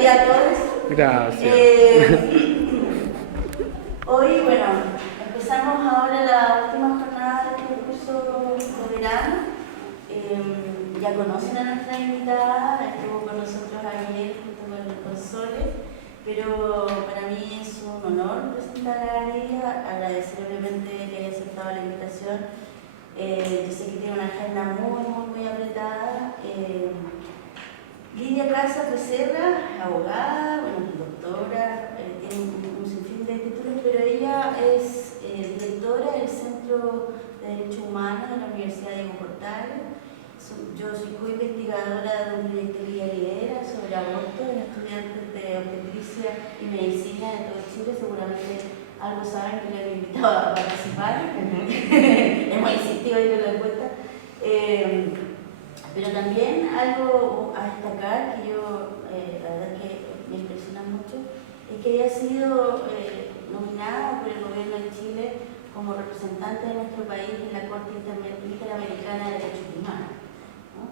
día a todos. Gracias. Hoy, bueno, empezamos ahora la última jornada de este curso de verano. Ya conocen a nuestra invitada, estuvo con nosotros ayer junto con Sole, pero para mí es un honor presentar a ella, agradecer obviamente que haya aceptado la invitación. Yo sé que tiene una agenda muy apretada. Lidia Casa Becerra, abogada, bueno, doctora, tiene un sinfín de títulos, pero ella es directora del Centro de Derechos Humanos de la Universidad Diego Portales. Yo soy co-investigadora de un proyecto que ella lidera sobre aborto en estudiantes de obstetricia y medicina de todo Chile. Seguramente algo saben que le he invitado a participar. Hemos insistido ahí con la encuesta. Pero también algo a destacar que yo, la verdad que me impresiona mucho, es que ella ha sido nominada por el gobierno de Chile como representante de nuestro país en la Corte Interamericana de Derechos Humanos, ¿no?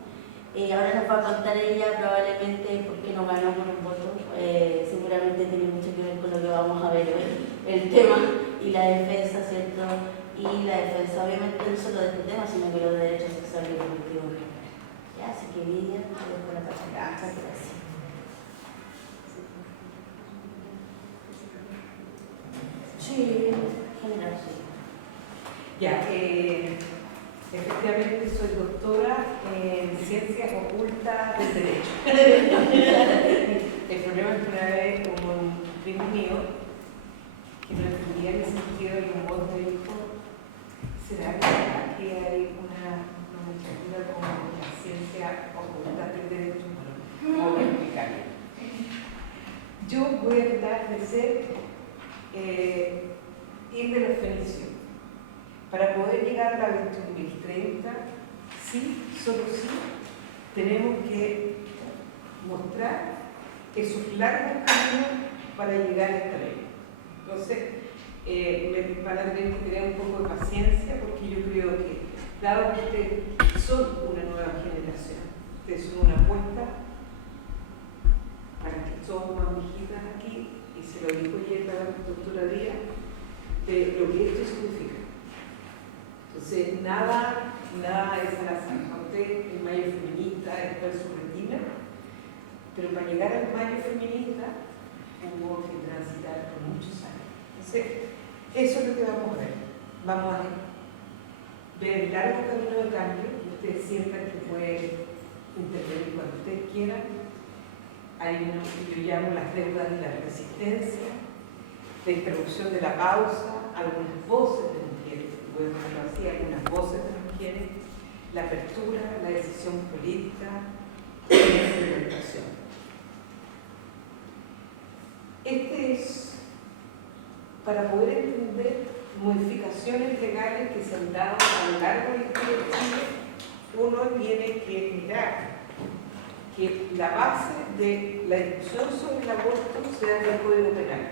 Ahora nos va a contar ella probablemente por qué no ganó por un voto. Seguramente tiene mucho que ver con lo que vamos a ver hoy, el tema y la defensa, ¿cierto? Y la defensa, obviamente, no solo de este tema, sino que los derechos sexuales y reproductivos. Ya, así que Lidia, te dejo la palabra. Muchas gracias. Sí, general, sí. Ya, efectivamente soy doctora en Ciencias Ocultas del Derecho. El problema es que una vez como un primo mío, que no entendía en el sentido del humor, me dijo, ¿será que hay una nomenclatura como la ciencia oculta del derecho? Bueno, voy a explicarlo. Yo voy a tratar de ser ir de los fenicios. Para poder llegar a la 21.030, sí, solo sí, tenemos que mostrar esos largos caminos para llegar a esta ley. Entonces, me van a tener que tener un poco de paciencia porque yo creo que, dado que ustedes son una nueva generación, ustedes son una apuesta para que somos más viejitas aquí, y se lo dijo ayer la doctora Díaz, de lo que esto significa. Entonces, nada es al azar. Usted, el mayo feminista, está en su retina, pero para llegar al mayo feminista hubo que transitar por muchos años. Entonces, eso es lo que vamos a ver. Vamos a ver el largo camino de cambio, que ustedes sientan que pueden intervenir cuando ustedes quieran. Hay uno que yo llamo las deudas de la resistencia, la interrupción de la pausa, algunas voces de mujeres, podemos verlo así, algunas voces de mujeres, la apertura, la decisión política y la implementación. Este es para poder entender modificaciones legales que se han dado a lo largo de la historia de Chile. Uno tiene que mirar que la base de la discusión sobre el aborto se da en el Código Penal.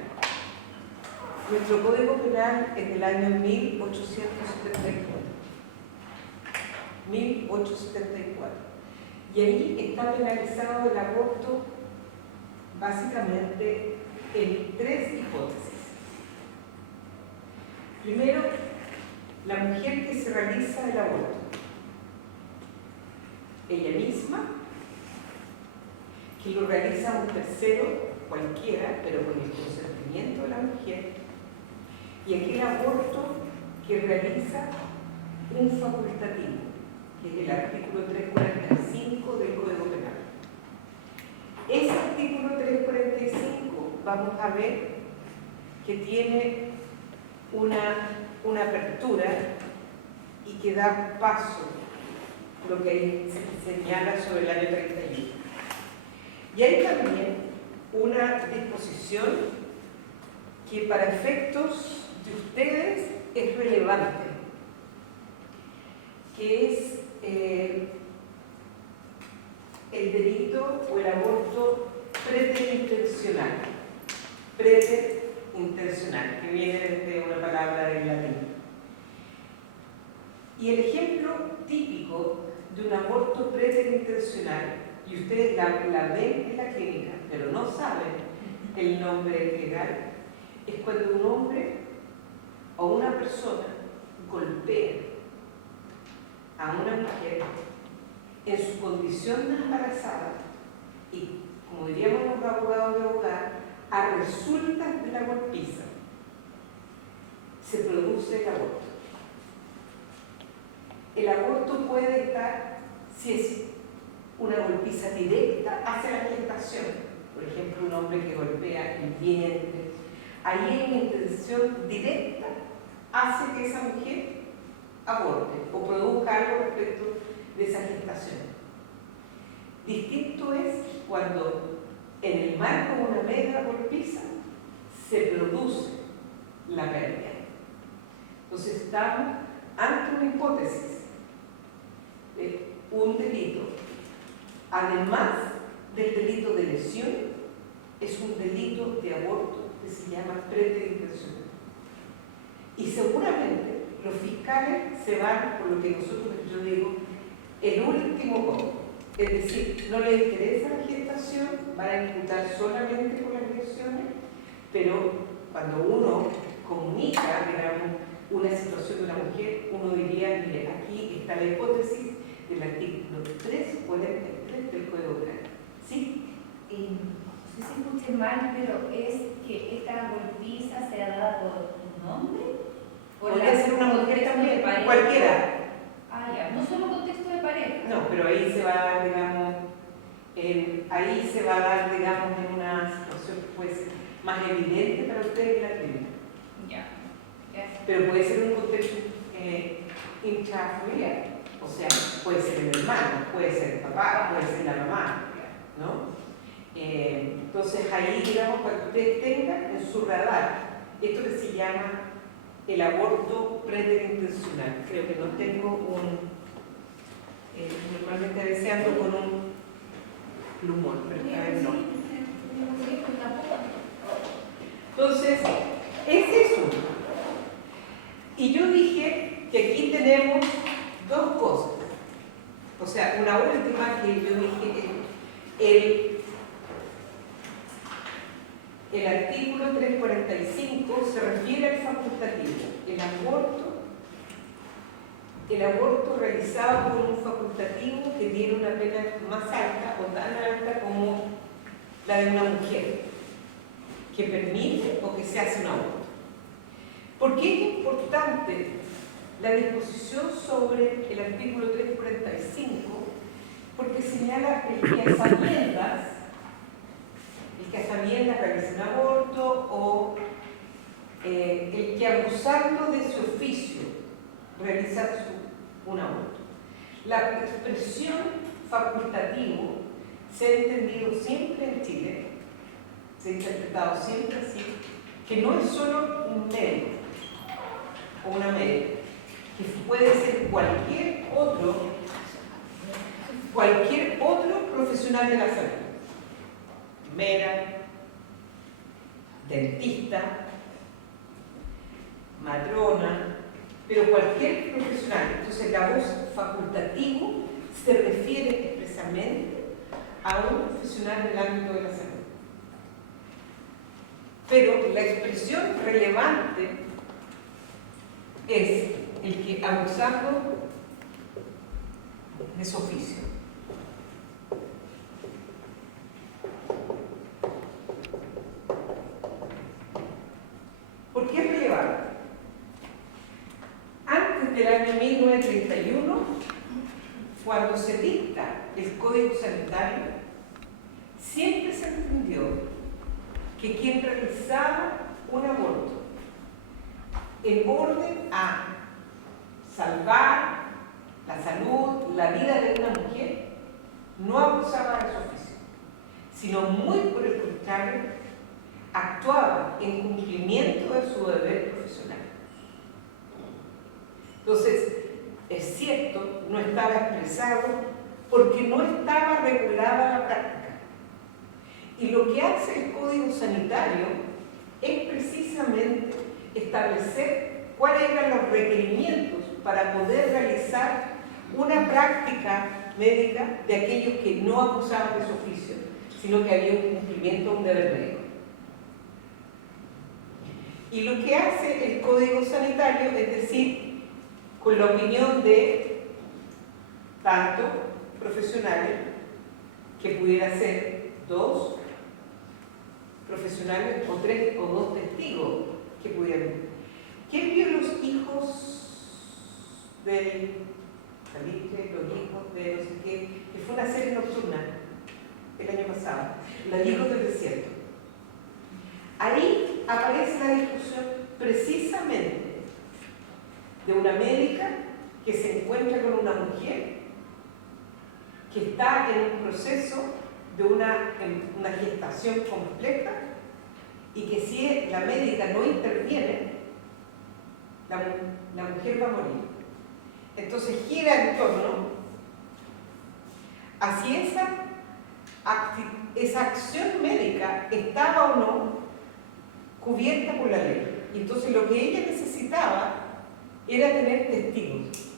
Nuestro Código Penal es del año 1874. 1874. Y ahí está penalizado el aborto básicamente en tres hipótesis. Primero, la mujer que se realiza el aborto, ella misma, que lo realiza un tercero, cualquiera, pero con el consentimiento de la mujer, y aquel aborto que realiza un facultativo, que es el artículo 345 del Código Penal. Ese artículo 345 vamos a ver que tiene una apertura y que da paso a lo que ahí se señala sobre el año 31. Y hay también una disposición que para efectos de ustedes es relevante, que es el delito o el aborto preterintencional. Preterintencional, que viene de una palabra del latín. Y el ejemplo típico de un aborto preterintencional, y ustedes la ven en la clínica, pero no saben el nombre legal, es cuando un hombre o una persona golpea a una mujer en su condición de embarazada y, como diríamos los abogados de hogar, a resultas de la golpiza se produce el aborto. El aborto puede estar, si es una golpiza directa, hacia la gestación. Por ejemplo, un hombre que golpea el vientre. Ahí hay una intención directa, hace que esa mujer aborte o produzca algo respecto de esa gestación. Distinto es cuando en el marco de una mega golpiza se produce la pérdida. Entonces estamos ante una hipótesis de un delito, además del delito de lesión, es un delito de aborto que se llama preterintencional. Y seguramente los fiscales se van por lo que yo digo, el último voto. Es decir, no les interesa la gestación, van a imputar solamente por las lesiones, pero cuando uno comunica, digamos, una situación de una mujer, uno diría, mire, aquí está la hipótesis del artículo 343 del Código Penal. ¿Sí? No sé si escuché mal, pero es que esta golpiza sea dada por un hombre. Podría ser una mujer también, cualquiera. Ah, ya, no solo contexto de pareja. No, pero ahí se va, digamos, ahí se va a dar, digamos, en una situación que puede ser más evidente para ustedes que la primera. Ya. Pero puede ser un contexto intrafamiliar. O sea, puede ser el hermano, puede ser el papá, puede ser la mamá, ¿no? Entonces ahí, digamos, cuando ustedes tengan en su radar esto que se llama el aborto preterintencional. Creo que no tengo un... normalmente a veces ando con un plumón, pero esta vez no. Entonces, es eso. Y yo dije que aquí tenemos dos cosas. O sea, una última que yo dije, el artículo 345 se refiere al facultativo. El aborto realizado por un facultativo que tiene una pena más alta o tan alta como la de una mujer, que permite o que se hace un aborto. ¿Por qué es importante la disposición sobre el artículo 345? Porque señala el que a sabiendas realiza un aborto o el que abusando de su oficio realiza un aborto. La expresión facultativo se ha entendido siempre en Chile, se ha interpretado siempre así, que no es solo un médico o una médica, que puede ser cualquier otro profesional de la salud, enfermera, dentista, matrona, pero cualquier profesional. Entonces la voz facultativo se refiere expresamente a un profesional del ámbito de la salud. Pero la expresión relevante es el que abusando de su oficio. ¿Por qué es relevante? Antes del año 1931, cuando se dicta el Código Sanitario, siempre se entendió que quien realizaba un aborto en orden a salvar la salud, la vida de una mujer, no abusaba de su oficio, sino muy por el contrario, actuaba en cumplimiento de su deber profesional. Entonces, es cierto, no estaba expresado porque no estaba regulada la práctica. Y lo que hace el Código Sanitario es precisamente establecer cuáles eran los requerimientos para poder realizar una práctica médica de aquellos que no abusaban de su oficio, sino que había un cumplimiento de un deber médico. Y lo que hace el Código Sanitario es decir, con la opinión de tanto profesionales, que pudiera ser 2 profesionales o 3 o 2 testigos que pudieran. ¿Quién vio los hijos del Salitre, los hijos de no sé qué? Que fue una serie nocturna el año pasado, Los hijos del desierto. Ahí aparece la discusión precisamente de una médica que se encuentra con una mujer que está en un proceso de una gestación compleja y que si la médica no interviene, la mujer va a morir. Entonces gira en torno a si esa acción médica estaba o no cubierta por la ley. Y entonces lo que ella necesitaba era tener testigos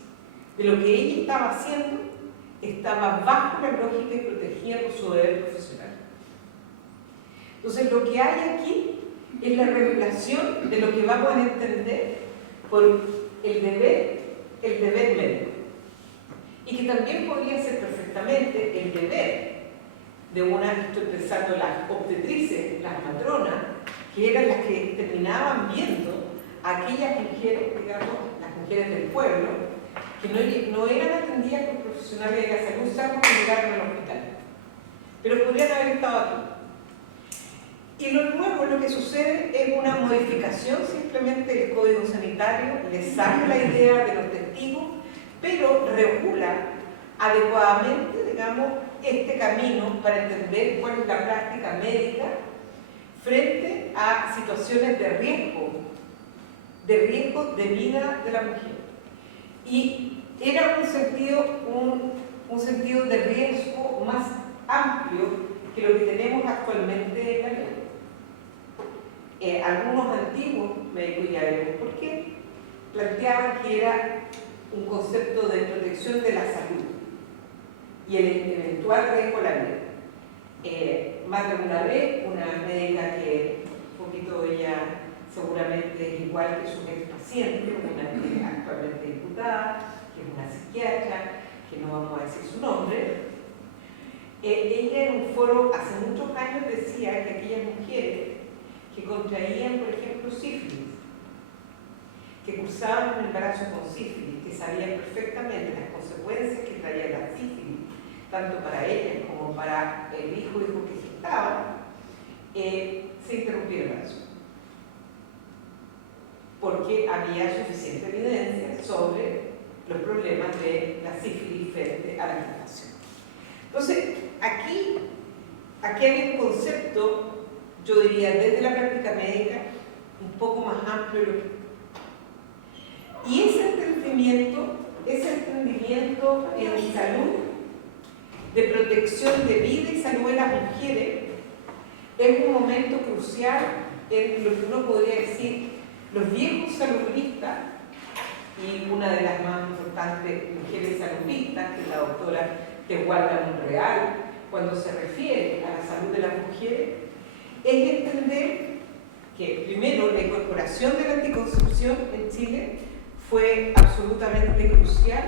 de lo que ella estaba haciendo estaba bajo la lógica y protegida por su deber profesional. Entonces lo que hay aquí es la revelación de lo que vamos a entender por el deber médico, y que también podría ser perfectamente el deber de una, estoy pensando las obstetrices, las matronas, que eran las que terminaban viendo a aquellas mujeres, digamos, las mujeres del pueblo, que no eran atendidas por profesionales de la salud, salvo que llegaron al hospital, pero podrían haber estado aquí. Y luego lo que sucede es una modificación simplemente del Código Sanitario, le saca la idea de los testigos, pero regula adecuadamente, digamos, este camino para entender cuál es la práctica médica frente a situaciones de riesgo de vida de la mujer. Y era un sentido de riesgo más amplio que lo que tenemos actualmente en la ley. Algunos antiguos médicos, ya veremos por qué, planteaban que era un concepto de protección de la salud y el eventual riesgo a la vida. Más de una vez, una médica que un poquito ella seguramente es igual que su ex paciente, una actualmente diputada, que es una psiquiatra, que no vamos a decir su nombre, ella en un foro hace muchos años decía que aquellas mujeres que contraían, por ejemplo, sífilis, que cursaban un embarazo con sífilis, que sabían perfectamente las consecuencias que traía la sífilis, tanto para ellas como para el hijo que gestaban, se interrumpía el embarazo, porque había suficiente evidencia sobre los problemas de la sífilis frente a la gestación. Entonces, aquí hay un concepto, yo diría, desde la práctica médica, un poco más amplio. Y ese entendimiento en salud, de protección de vida y salud de las mujeres, es un momento crucial en lo que uno podría decir los viejos saludistas, y una de las más importantes mujeres saludistas, que es la doctora Tehuala Monreal, cuando se refiere a la salud de las mujeres, es entender que primero la incorporación de la anticoncepción en Chile fue absolutamente crucial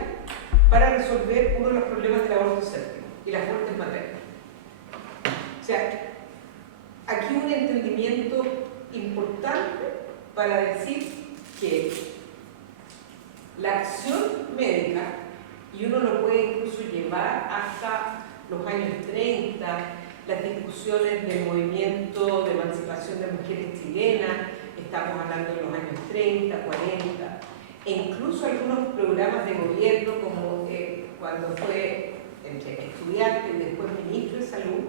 para resolver uno de los problemas del aborto séptico y las muertes maternas. O sea, aquí un entendimiento importante para decir que la acción médica, y uno lo puede incluso llevar hasta los años 30, las discusiones del movimiento de emancipación de mujeres chilenas, estamos hablando de los años 30, 40, e incluso algunos programas de gobierno como cuando fue estudiante y después ministro de Salud,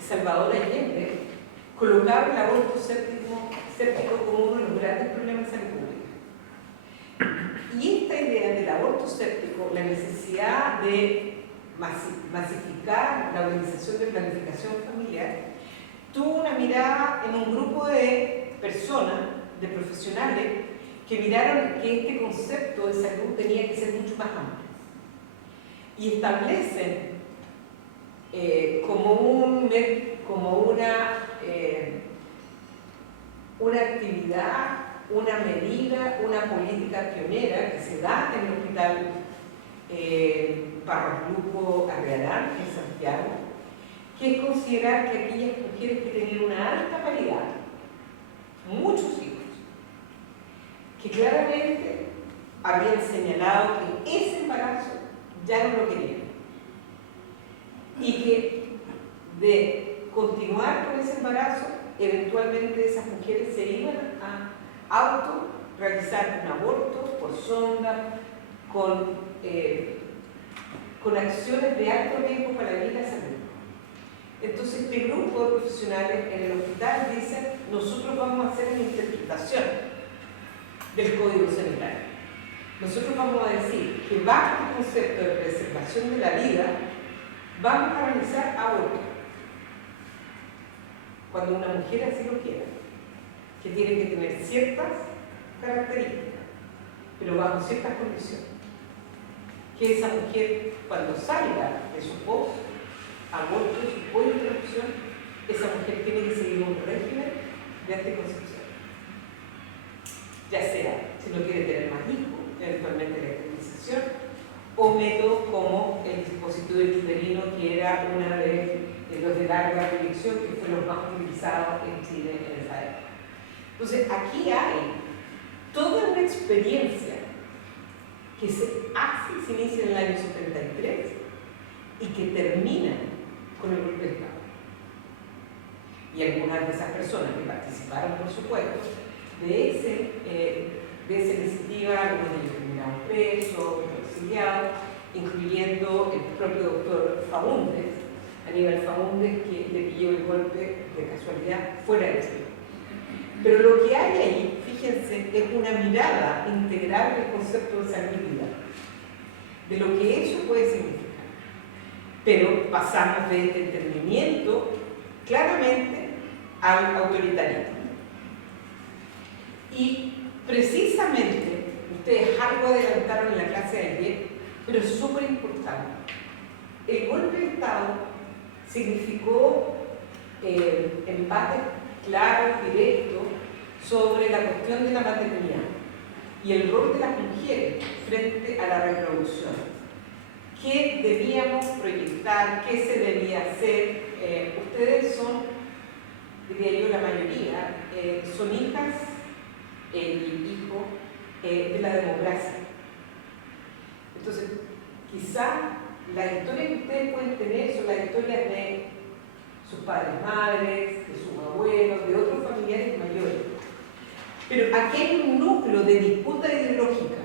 Salvador Allende, colocaron el aborto séptico como uno de los grandes problemas de salud pública. Y esta idea del aborto séptico, la necesidad de masificar la organización de planificación familiar, tuvo una mirada en un grupo de personas, de profesionales, que miraron que este concepto de salud tenía que ser mucho más amplio. Y establecen como una actividad una medida, una política pionera que se da en el hospital Parroquial Arrearán, en Santiago, que es considerar que aquellas mujeres que tenían una alta paridad, muchos hijos, que claramente habían señalado que ese embarazo ya no lo querían y que de continuar con ese embarazo, eventualmente esas mujeres se iban a realizar un aborto por sonda, con acciones de alto riesgo para la vida y la salud. Entonces, este grupo de profesionales en el hospital dicen: nosotros vamos a hacer una interpretación del Código Sanitario. Nosotros vamos a decir que bajo el concepto de preservación de la vida, vamos a realizar aborto cuando una mujer así lo quiera, que tiene que tener ciertas características, pero bajo ciertas condiciones. Que esa mujer, cuando salga de su post-aborto, de su post-interrupción, esa mujer tiene que seguir un régimen de anticoncepción. Ya sea, si no quiere tener más hijos, eventualmente la esterilización, o métodos como el dispositivo intrauterino, que era una de los de larga proyección, que fue los más utilizados en Chile en esa época. Entonces, aquí hay toda una experiencia que se inicia en el año 73 y que termina con el golpe de Estado. Y algunas de esas personas que participaron, por supuesto, de esa iniciativa, algunos de ellos terminaron presos, exiliados, incluyendo el propio doctor Faúndez, Aníbal Faúndez, que le pilló el golpe de casualidad fuera de Chile. Pero lo que hay ahí, fíjense, es una mirada integral del concepto de salud y vida, de lo que eso puede significar. Pero pasamos de este entendimiento claramente al autoritarismo. Y precisamente, ustedes algo adelantaron en la clase de ayer, pero es súper importante. El golpe de Estado significó embates claros, directos, sobre la cuestión de la maternidad y el rol de las mujeres frente a la reproducción. ¿Qué debíamos proyectar? ¿Qué se debía hacer? Ustedes son, diría yo, la mayoría, son hijas y hijos de la democracia. Entonces, quizá las historias que ustedes pueden tener son las historias de sus padres, madres, de sus abuelos, de otros familiares mayores. Pero aquí hay un núcleo de disputa ideológica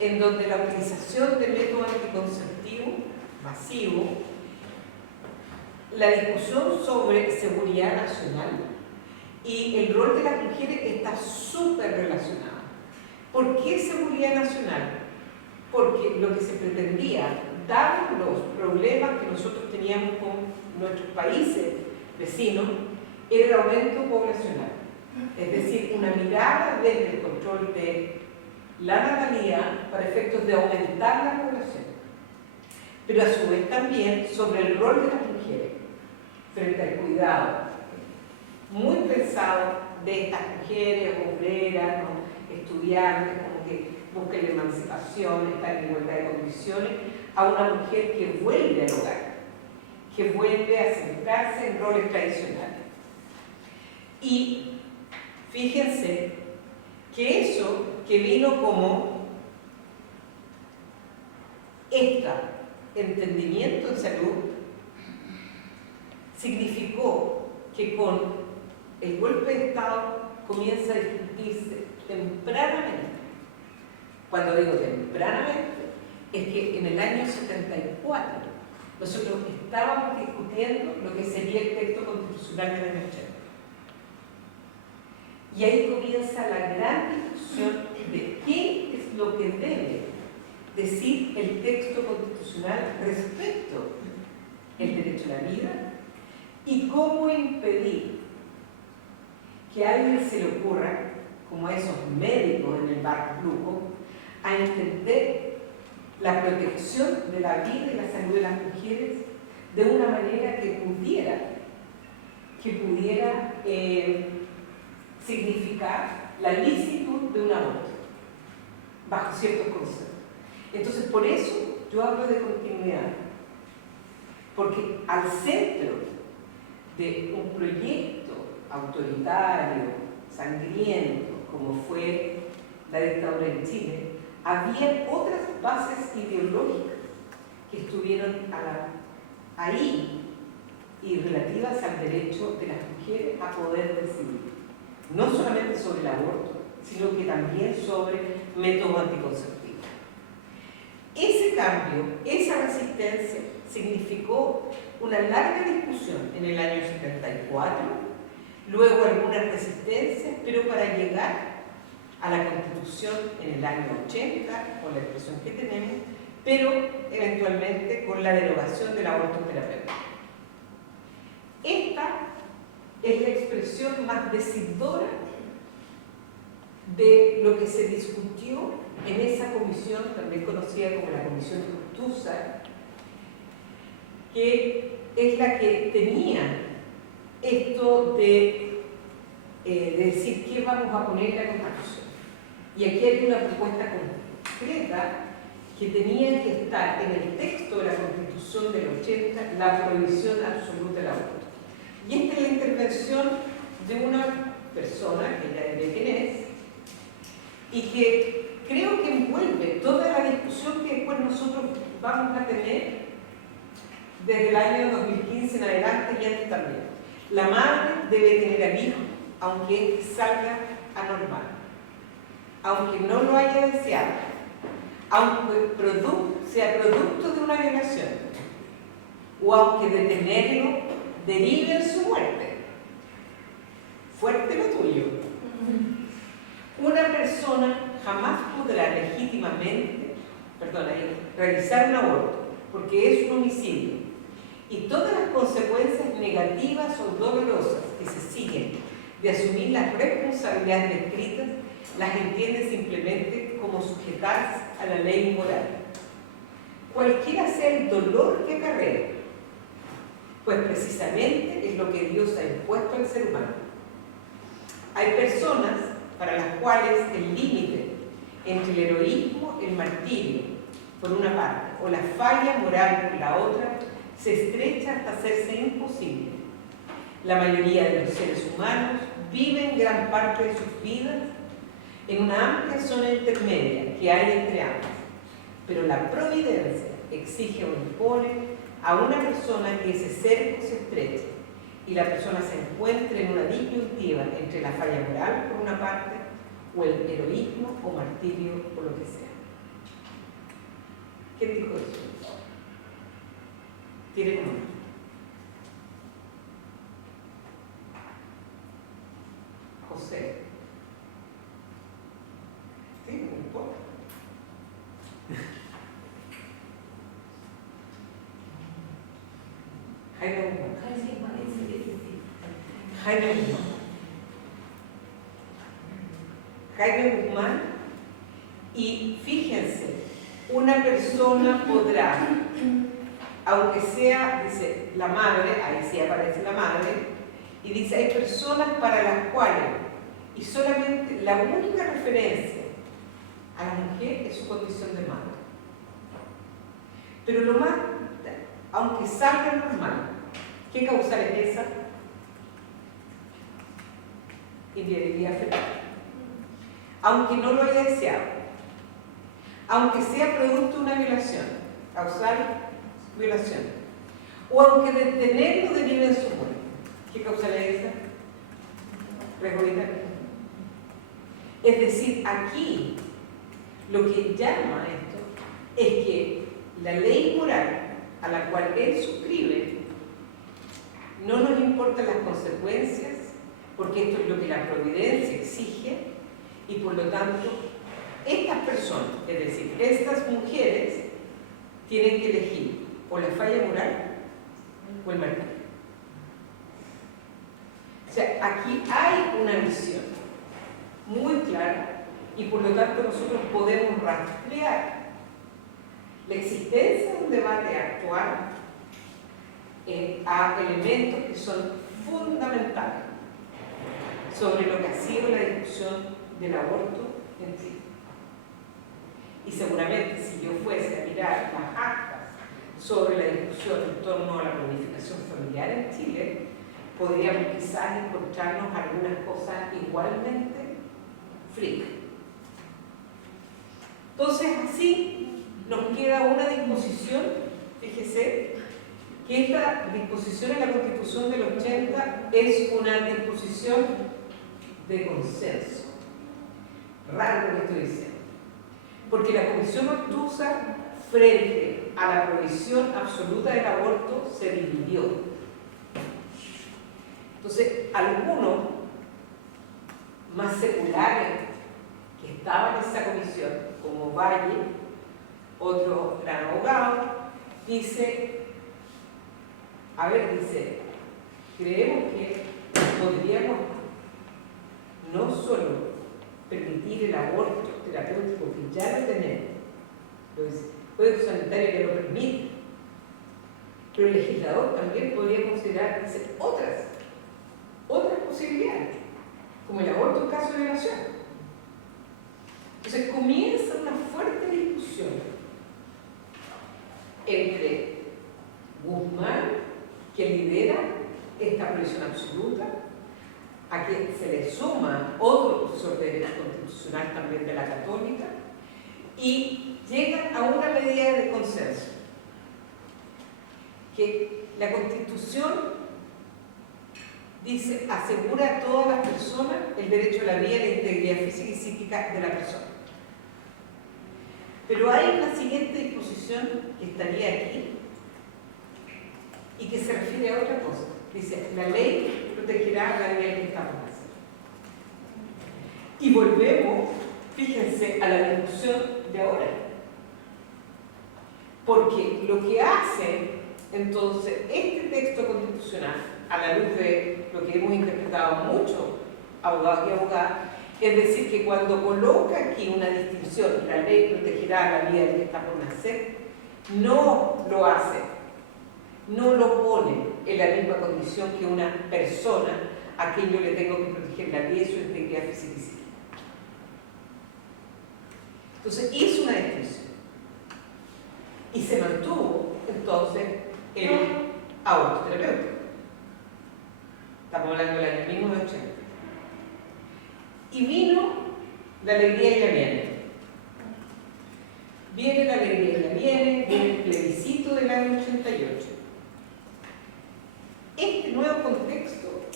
en donde la utilización de métodos anticonceptivos masivos, la discusión sobre seguridad nacional y el rol de las mujeres está súper relacionado. ¿Por qué seguridad nacional? Porque lo que se pretendía, dados los problemas que nosotros teníamos con nuestros países vecinos, era el aumento poblacional. Es decir, una mirada desde el control de la natalidad para efectos de aumentar la población, pero a su vez también sobre el rol de las mujeres frente al cuidado, muy pensado de estas mujeres obreras, ¿no? Estudiantes, como que buscan la emancipación, están en igualdad de condiciones, a una mujer que vuelve al hogar, que vuelve a centrarse en roles tradicionales. Y fíjense que eso que vino como este entendimiento en salud significó que con el golpe de Estado comienza a discutirse tempranamente. Cuando digo tempranamente, es que en el año 74 nosotros estábamos discutiendo lo que sería el texto constitucional del año 80. Y ahí comienza la gran discusión de qué es lo que debe decir el texto constitucional respecto al derecho a la vida y cómo impedir que a alguien se le ocurra, como a esos médicos en el bar Luco, a entender la protección de la vida y la salud de las mujeres de una manera que pudiera significar la licitud de un aborto, bajo ciertos conceptos. Entonces, por eso yo hablo de continuidad, porque al centro de un proyecto autoritario, sangriento, como fue la dictadura en Chile, había otras bases ideológicas que estuvieron ahí y relativas al derecho de las mujeres a poder decidir, no solamente sobre el aborto, sino que también sobre métodos anticonceptivos. Ese cambio, esa resistencia, significó una larga discusión en el año 74, luego algunas resistencias, pero para llegar a la Constitución en el año 80, con la expresión que tenemos, pero eventualmente con la derogación del aborto terapéutico. Esta es la expresión más decidora de lo que se discutió en esa comisión, también conocida como la Comisión Justusa, que es la que tenía esto de decir qué vamos a poner en la Constitución. Y aquí hay una propuesta concreta que tenía que estar en el texto de la Constitución del 80, la prohibición absoluta del aborto. Y esta es la intervención de una persona, que ya diré quién es, y que creo que envuelve toda la discusión que después nosotros vamos a tener desde el año 2015 en adelante y antes también. La madre debe tener al hijo, aunque salga anormal, aunque no lo haya deseado, aunque sea producto de una violación, o aunque detenerlo derive en su muerte. Fuerte lo tuyo. Una persona jamás podrá legítimamente, realizar un aborto, porque es un homicidio, y todas las consecuencias negativas o dolorosas que se siguen de asumir las responsabilidades descritas, las entiende simplemente como sujetarse a la ley moral, cualquiera sea el dolor que acarrea, pues precisamente es lo que Dios ha impuesto al ser humano. Hay personas para las cuales el límite entre el heroísmo y el martirio, por una parte, o la falla moral por la otra, se estrecha hasta hacerse imposible. La mayoría de los seres humanos viven gran parte de sus vidas en una amplia zona intermedia que hay entre ambas, pero la providencia exige o impone a una persona que ese cerco se estreche y la persona se encuentre en una disyuntiva entre la falla moral por una parte o el heroísmo o martirio o lo que sea. ¿Quién dijo eso? ¿Tiene como? José. Sí, no importa. Jaime Guzmán. Jaime Guzmán. Jaime Guzmán. Y fíjense, una persona podrá, aunque sea, dice la madre, ahí sí aparece la madre, y dice, hay personas para las cuales, y solamente la única referencia a la mujer es su condición de madre. Pero lo más, aunque salga normal, ¿qué causal es esa? Infidelidad fetal. Aunque no lo haya deseado, aunque sea producto de una violación, causal violación, o aunque detenerlo derive en su muerte, ¿qué causal es esa? Regoritariedad. Es decir, aquí lo que llama esto es que la ley moral a la cual él suscribe no nos importan las consecuencias, porque esto es lo que la providencia exige, y por lo tanto estas personas, es decir, estas mujeres, tienen que elegir o la falla moral o el martirio. O sea, aquí hay una visión muy clara y por lo tanto nosotros podemos rastrear la existencia de un debate actual a elementos que son fundamentales sobre lo que ha sido la discusión del aborto en Chile. Y seguramente si yo fuese a mirar las actas sobre la discusión en torno a la planificación familiar en Chile, podríamos quizás encontrarnos algunas cosas igualmente freak. Entonces así nos queda una disposición, fíjese, que esta disposición en la Constitución del 80 es una disposición de consenso. Raro lo que estoy diciendo. Porque la Comisión Ortúzar, frente a la prohibición absoluta del aborto, se dividió. Entonces, algunos más seculares que estaban en esa comisión, como Valle, otro gran abogado, dice, creemos que podríamos no solo permitir el aborto terapéutico que ya lo tenemos, el Código Sanitario que lo permite, pero el legislador también podría considerar otras posibilidades, como el aborto en caso de violación. Entonces comienza una fuerte discusión entre Guzmán, que lidera esta prohibición absoluta, a quien se le suma otro profesor de Derecho Constitucional también de la Católica, y llegan a una medida de consenso, que la Constitución dice, asegura a todas las personas el derecho a la vida y la integridad física y psíquica de la persona. Pero hay una siguiente disposición que estaría aquí y que se refiere a otra cosa. Dice, la ley protegerá la vida que estamos haciendo. Y volvemos, fíjense, a la discusión de ahora. Porque lo que hace, entonces, este texto constitucional, a la luz de lo que hemos interpretado mucho, abogados y abogadas, es decir, que cuando coloca aquí una distinción, la ley protegerá la vida del que está por nacer, no lo hace, no lo pone en la misma condición que una persona a quien yo le tengo que proteger la vida y su integridad física y psíquica. Entonces hizo una distinción y se mantuvo entonces el aborto terapéutico. Estamos hablando del año 1980. Y vino la alegría y la viene. Viene la alegría y la viene el plebiscito del año 88. Este nuevo contexto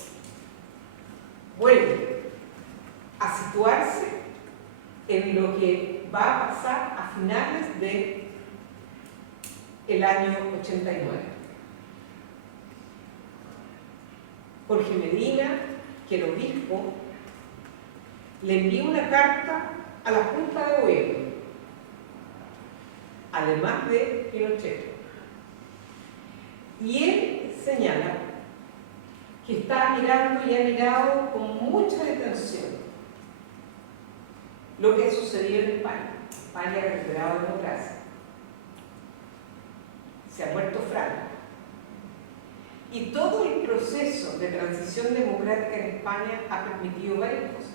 vuelve a situarse en lo que va a pasar a finales del año 89. Jorge Medina, que era obispo, le envió una carta a la Junta de Gobierno, además de Pinochet. Y él señala que está mirando y ha mirado con mucha detención lo que ha sucedido en España. España ha recuperado democracia. Se ha muerto Franco. Y todo el proceso de transición democrática en España ha permitido varias cosas.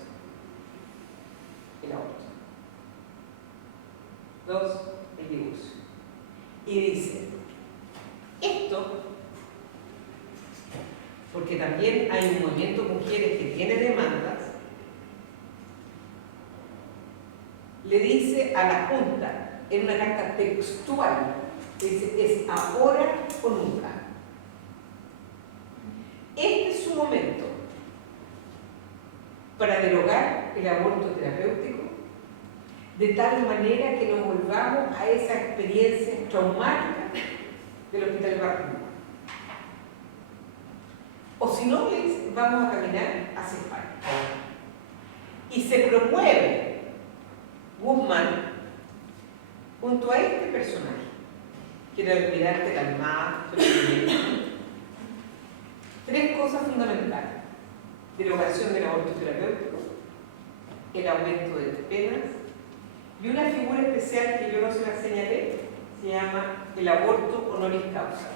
El aborto. 2, el divorcio. Y dice, esto, porque también hay un movimiento de mujeres que tiene demandas, le dice a la Junta, en una carta textual, dice, es ahora o nunca. Este es su momento para derogar el aborto terapéutico de tal manera que nos volvamos a esa experiencia traumática del Hospital Barrio. O si no, vamos a caminar hacia España. Y se promueve Guzmán junto a este personaje, que era el almirante Calmada, tres cosas fundamentales: derogación del aborto terapéutico, el aumento de penas y una figura especial que yo no se la señalé, se llama el aborto honoris causa.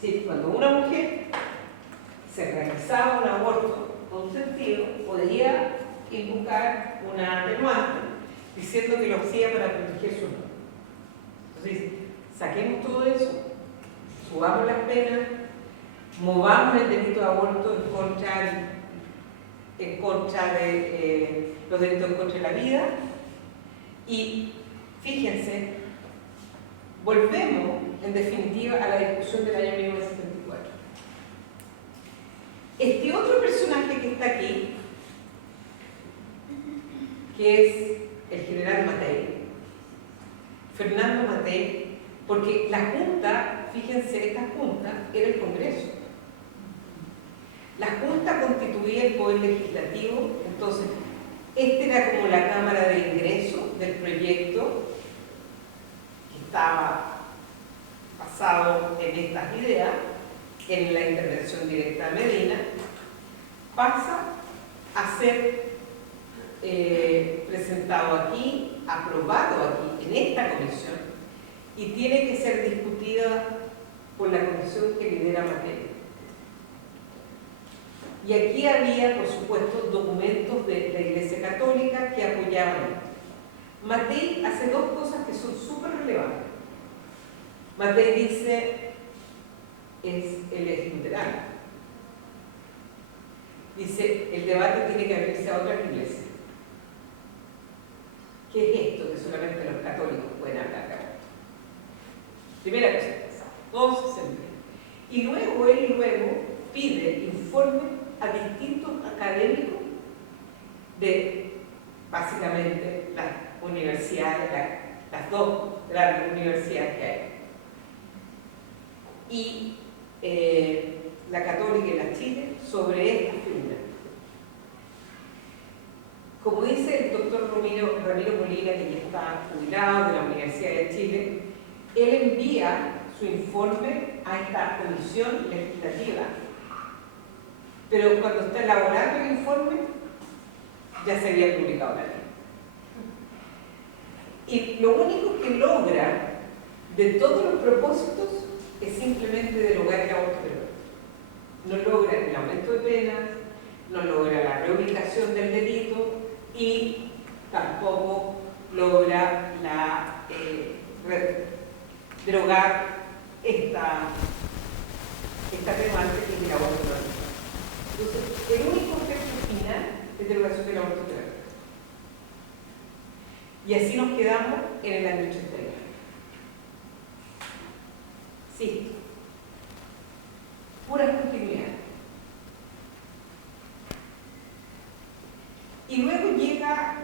Sí, cuando una mujer se realizaba un aborto consentido, podía invocar una atenuante diciendo que lo hacía para proteger su honor. Entonces, saquemos todo eso, subamos las penas, movamos el delito de aborto en contra de los delitos en contra de la vida y fíjense, volvemos en definitiva a la discusión del año 1974. Este otro personaje que está aquí, que es el general Matei, Fernando Matei, porque la Junta, fíjense, esta Junta era el Congreso. La Junta constituía el poder legislativo, entonces, esta era como la cámara de ingreso del proyecto que estaba basado en estas ideas, en la intervención directa de Medina, pasa a ser presentado aquí, aprobado aquí, en esta comisión, y tiene que ser discutida por la comisión que lidera Matei. Y aquí había, por supuesto, documentos de la Iglesia Católica que apoyaban esto. Matei hace dos cosas que son súper relevantes. Matei dice, él es luterano. Dice, el debate tiene que abrirse a otras iglesias. ¿Qué es esto que solamente los católicos pueden hablar de aborto? Primera cosa, todos se centran. Y luego él pide informes a distintos académicos de, básicamente, las universidades, las dos grandes universidades que hay. Y la Católica y la Chile sobre esta figura. Como dice el doctor Ramiro Molina, que ya está jubilado de la Universidad de Chile, él envía su informe a esta comisión legislativa, pero cuando está elaborando el informe ya se había publicado la ley. Y lo único que logra de todos los propósitos es simplemente derogar el aborto penal. No logra el aumento de penas, no logra la reubicación del delito y tampoco logra derogar esta demanda que es el aborto penal. Entonces, el único efecto final es derogación del aborto penal. Y así nos quedamos en el año 89. Sí, pura continuidad. Y luego llega